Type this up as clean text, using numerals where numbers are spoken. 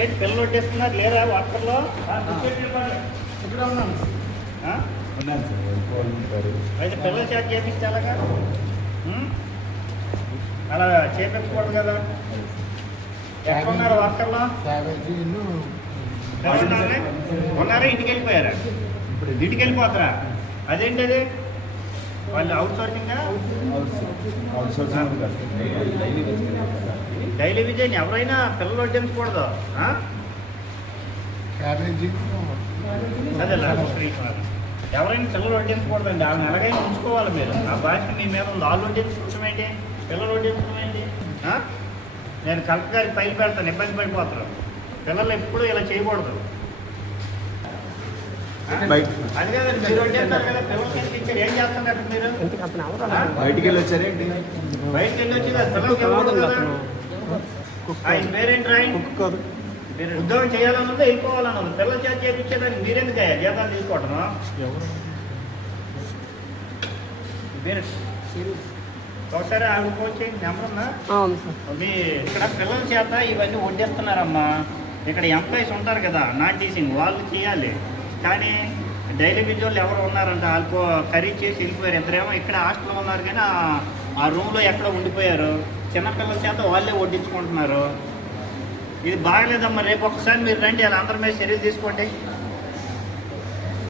ఏంటి పిల్లలు వడ్డిస్తున్నారు లేరా వాటర్లో ఇక్కడ ఉన్నాను ఉన్నాను సార్. అయితే పిల్లలు చేత చేపిస్తే ఎలాగా అలా చేపించకూడదు కదా. ఎక్కడ ఉన్నారు వర్కర్లో క్యాబేజీలు ఉన్నారా ఇంటికి వెళ్ళిపోయారా? ఇంటికి వెళ్ళిపోతారా? అదేంటి అది వాళ్ళు అవుట్ సోర్సింగా డైలీ విజయ్ ఎవరైనా పిల్లలు వడ్డించకూడదు. క్యాబేజీ అదే ఎవరైనా పిల్లలు వడ్డించకూడదండి. ఆమె ఎలాగైనా ఉంచుకోవాలి మీరు. నా బాధ్యత మీ మీద ఉంది. వాళ్ళు వడ్డించడం ఏంటి, పిల్లలు వడ్డించడం ఏంటి? నేను కలెక్టర్ గారికి ఫైల్ పెడతాను, ఇబ్బంది పడిపోతారు. పిల్లలు ఎప్పుడు ఇలా చేయకూడదు. అది కాదండి మీరు వడ్డిస్తారు కదా, పిల్లలకి ఎందుకు ఇచ్చారు? ఏం చేస్తున్నారు మీరు? బయటికి వెళ్ళి వచ్చారేంటి? బయటకు వెళ్ళి వచ్చి పిల్లలకి ఇవ్వకూడదు కదా. ఆయన పేరేంటి రాయండి. మీరు ఉద్యోగం చేయాలని ఉందో వెళ్ళిపోవాలని ఉంది. పిల్లల చేత చేయించేదానికి మీరెందుకు అయ్యా జీతాలు తీసుకోవటం? మీరు ఒకసారి ఆవిడ ఫోన్ చేయండి, నెంబర్ ఉందా? మీ ఇక్కడ పిల్లల చేత ఇవన్నీ వడ్డిస్తున్నారమ్మా. ఇక్కడ ఎంప్లాయీస్ ఉంటారు కదా నాన్ టీచింగ్, వాళ్ళు చేయాలి. కానీ డైలీ విజ్ వాళ్ళు ఎవరు ఉన్నారంట, వాళ్ళకు కర్రీ చేసి వెళ్ళిపోయారు. ఇద్దరేమో ఇక్కడ హాస్టల్లో ఉన్నారు కానీ ఆ రూమ్లో ఎక్కడో ఉండిపోయారు. చిన్నపిల్లల చేత వాళ్ళే వడ్డించుకుంటున్నారు. ఇది బాగలేదమ్మా. రేపు ఒకసారి మీరు రండి, అలా అందరి మీద చర్యలు తీసుకోండి.